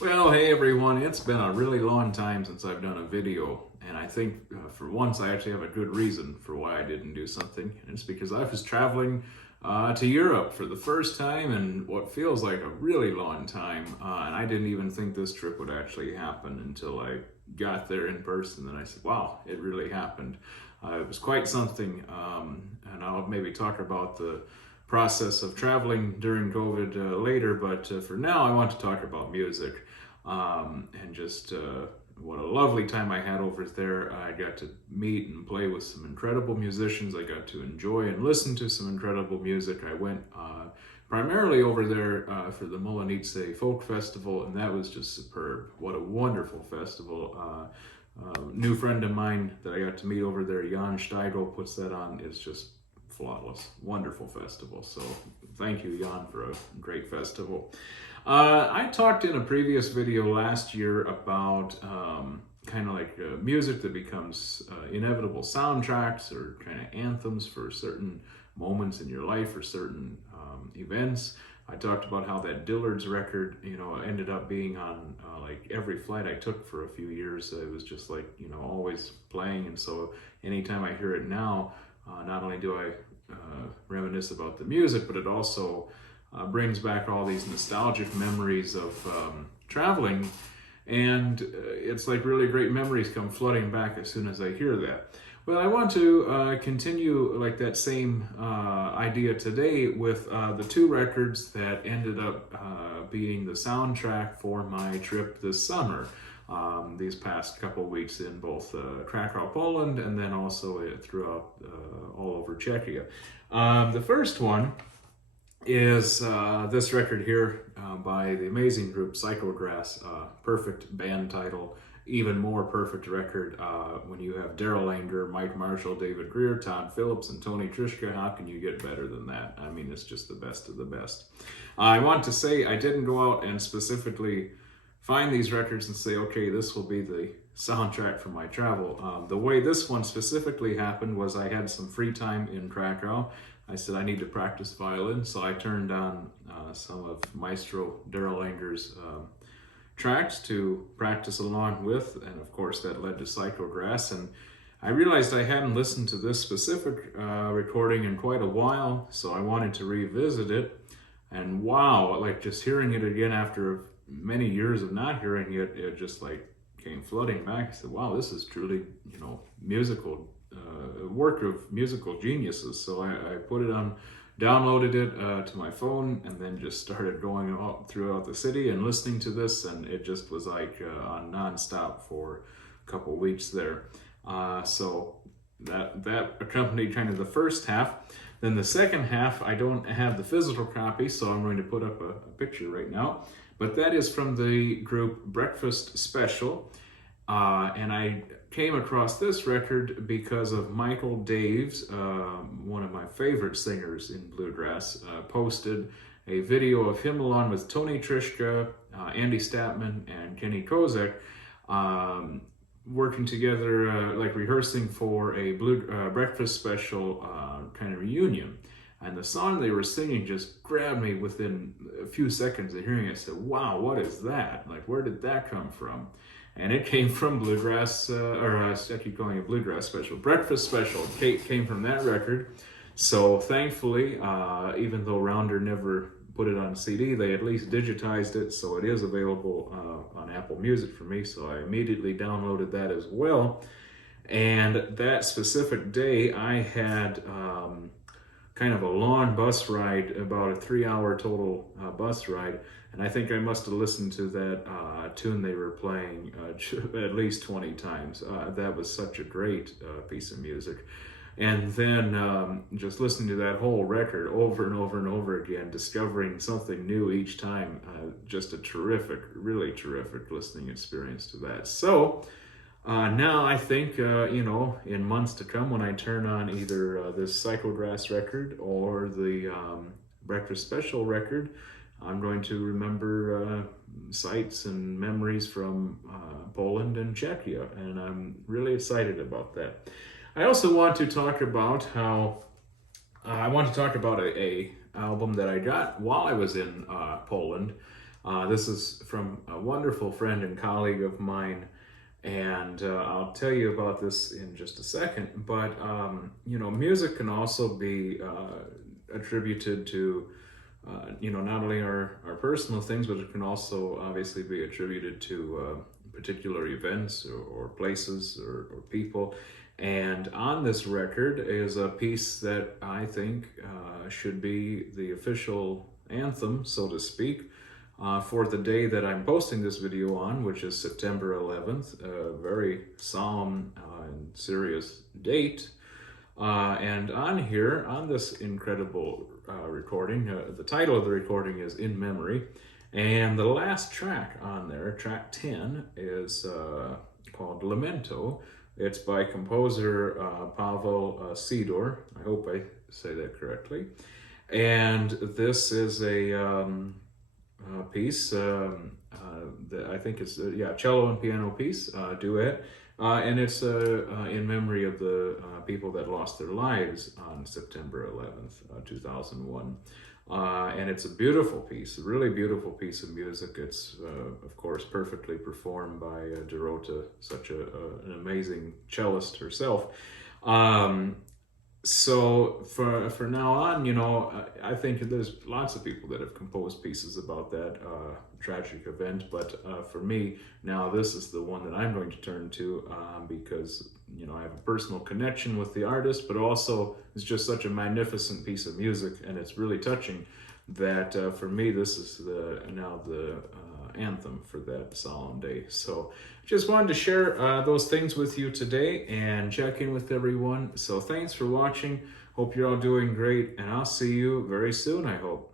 Well, hey everyone, it's been a really long time since I've done a video, and I think for once I actually have a good reason for why I didn't do something, and it's because I was traveling to Europe for the first time in what feels like a really long time, and I didn't even think this trip would actually happen until I got there in person, and I said, wow, it really happened. It was quite something, and I'll maybe talk about the process of traveling during COVID later, but for now I want to talk about music. And just what a lovely time I had over there. I got to meet and play with some incredible musicians. I got to enjoy and listen to some incredible music. I went primarily over there for the Molenice Folk Festival, and that was just superb. What a wonderful festival. New friend of mine that I got to meet over there, Jan Steigl, puts that on. It's just flawless. Wonderful festival. So thank you, Jan, for a great festival. I talked in a previous video last year about kind of like music that becomes inevitable soundtracks or kind of anthems for certain moments in your life or certain events. I talked about how that Dillard's record, ended up being on like every flight I took for a few years. It was just like, always playing. And so anytime I hear it now, not only do I reminisce about the music, but it also brings back all these nostalgic memories of traveling, and it's like really great memories come flooding back as soon as I hear that. Well, I want to continue like that same idea today with the two records that ended up being the soundtrack for my trip this summer. These past couple weeks in both Krakow, Poland, and then also throughout all over Czechia. The first one is this record here by the amazing group Psychographs. Perfect band title, even more perfect record when you have Daryl Anger, Mike Marshall, David Greer, Todd Phillips, and Tony Trischka. How can you get better than that? I mean, it's just the best of the best. I want to say I didn't go out and specifically find these records and say, okay, this will be the soundtrack for my travel. The way this one specifically happened was I had some free time in Krakow. I said I need to practice violin, so I turned on some of Maestro Daryl Anger's tracks to practice along with, and of course that led to Psychographs. And I realized I hadn't listened to this specific recording in quite a while, so I wanted to revisit it. And wow, like just hearing it again after many years of not hearing it, it just like came flooding back. I said, wow, this is truly, musical work of musical geniuses. So I put it on, downloaded it to my phone, and then just started going out throughout the city and listening to this, and it just was like on nonstop for a couple weeks there. So that accompanied kind of the first half. Then the second half, I don't have the physical copy, so I'm going to put up a picture right now. But that is from the group Breakfast Special. And I came across this record because of Michael Daves, one of my favorite singers in bluegrass, posted a video of him along with Tony Trischka, Andy Statman, and Kenny Kozak working together, like rehearsing for a Breakfast Special kind of reunion. And the song they were singing just grabbed me within a few seconds of hearing it. I said, wow, what is that? Like, where did that come from? And it came from Bluegrass, I keep calling it Bluegrass Special. Breakfast Special came from that record. So thankfully, even though Rounder never put it on CD, they at least digitized it, so it is available on Apple Music for me. So I immediately downloaded that as well. And that specific day, I had kind of a long bus ride, about a 3-hour total bus ride. And I think I must have listened to that tune they were playing at least 20 times. That was such a great piece of music. And then just listening to that whole record over and over and over again, discovering something new each time, just a terrific, really terrific listening experience to that. So now I think, in months to come, when I turn on either this Psychographs record or the Breakfast Special record, I'm going to remember sights and memories from Poland and Czechia, and I'm really excited about that. I also want to talk about how a album that I got while I was in Poland. This is from a wonderful friend and colleague of mine, and I'll tell you about this in just a second. But music can also be attributed to not only our personal things, but it can also obviously be attributed to particular events or places or people. And on this record is a piece that I think should be the official anthem, so to speak, for the day that I'm posting this video on, which is September 11th, a very solemn and serious date. And on here, on this incredible recording, the title of the recording is In Memory, and the last track on there, track 10, is called Lamento. It's by composer Pavel Sidor. I hope I say that correctly. And this is a piece that I think it's cello and piano piece, duet. And it's in memory of the people that lost their lives on September 11th, 2001. And it's a beautiful piece, a really beautiful piece of music. It's, of course, perfectly performed by Dorota, such an amazing cellist herself. So for now on, I think there's lots of people that have composed pieces about that tragic event, but for me, now this is the one that I'm going to turn to because, I have a personal connection with the artist, but also it's just such a magnificent piece of music, and it's really touching that for me, this is the anthem for that solemn day. So just wanted to share those things with you today and check in with everyone. So thanks for watching. Hope you're all doing great, and I'll see you very soon, I hope.